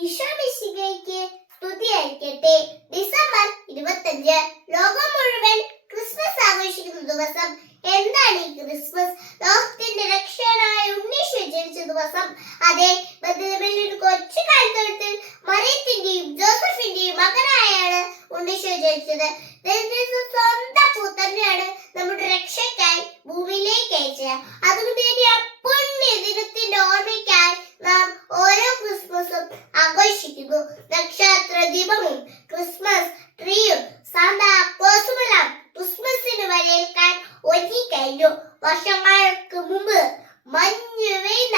ഈശോ മിശിഹായ്ക്ക് സ്തുതിയായിരിക്കട്ടെ. ഡിസംബർ 25 ലോകം മുഴുവൻ ക്രിസ്മസ് ആഘോഷിക്കുന്ന ദിവസം. എന്താണ് ഈ ക്രിസ്മസ്? ലോകത്തിന്റെ രക്ഷകനായ ഉണ്ണീശോ ജനിച്ച ദിവസം. അതെ, ബെത്ലഹേമിൽ ഒരു കൊച്ചു കാലിത്തൊഴുത്തിൽ മറിയത്തിന്റെയും ജോസഫിന്റെയും മകനായാണ് ഉണ്ണീശോ ജനിച്ചത്. സ്വന്തം പുത്രനെയാണ് നമ്മുടെ രക്ഷയ്ക്കായി ഭൂമിയിലേക്ക് അയച്ചത്. അതുകൊണ്ട് തന്നെ ആ പുണ്യ ദിനത്തിന്റെ ഓർമ്മയ്ക്കായി നാം ഓരോ ക്രിസ്മസും ആഘോഷിക്കുന്നു. നക്ഷത്ര ദീപവും ക്രിസ്മസ് ട്രീയും സാന്താക്ലോസുമെല്ലാം ക്രിസ്മസിന് വരവേൽക്കാൻ ഒരുങ്ങിക്കഴിഞ്ഞു. വർഷങ്ങൾക്ക് മുമ്പ് മഞ്ഞ് വെയ്ത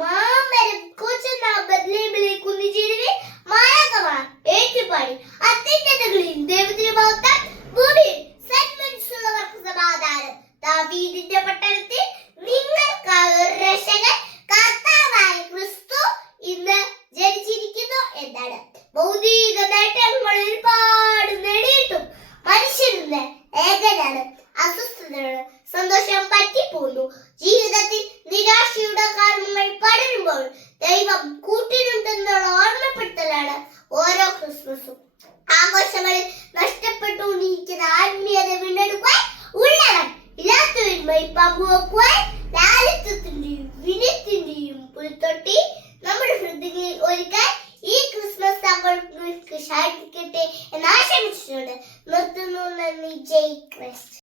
മാമരം കൊച്ചുന്ന ബെത്ലഹേമിലെ കുന്നിച്ചേരുവിൽ മാലാഖമാർ ഏറ്റുപാടി അത്യുന്നതങ്ങളിൽ ദൈവത്തിന് മഹത്വം, ഭൂമിയിൽ സന്മനസ്സുള്ളവർക്ക് സമാധാനം. ദാവീദിന്റെ പട്ടണത്തിൽ നിങ്ങൾക്കായി ഒരു രക്ഷകൻ കർത്താവായ ക്രിസ്തു ഇന്ന് ജനിച്ചിരിക്കുന്നു എന്നാണ്. ഭൗതിക നേട്ടങ്ങൾ ഒരുപാട് നേടിയിട്ടും മനുഷ്യൻ ഇന്ന് ഏകനാണ്, അസ്വസ്ഥനാണ്, സന്തോഷം പറ്റിപ്പോകുന്നു.